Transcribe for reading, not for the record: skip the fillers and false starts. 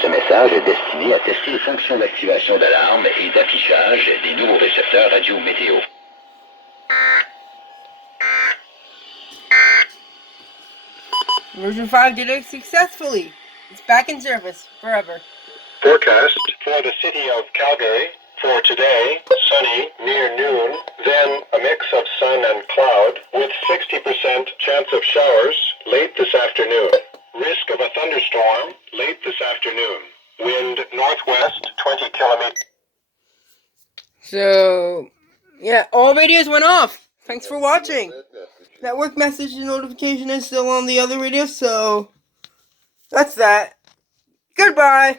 Ce message est destiné à tester les fonctions d'activation d'alarme et d'affichage des nouveaux récepteurs radio météo. Version 5 did it successfully. It's back in service forever. Forecast for the city of Calgary. For today, sunny near noon, then a mix of sun and cloud with 60% chance of showers late this afternoon. Risk of a thunderstorm late this afternoon. Wind northwest 20 kilometers. So, yeah, all radios went off. Thanks for watching. Network message notification is still on the other radio, so that's that. Goodbye.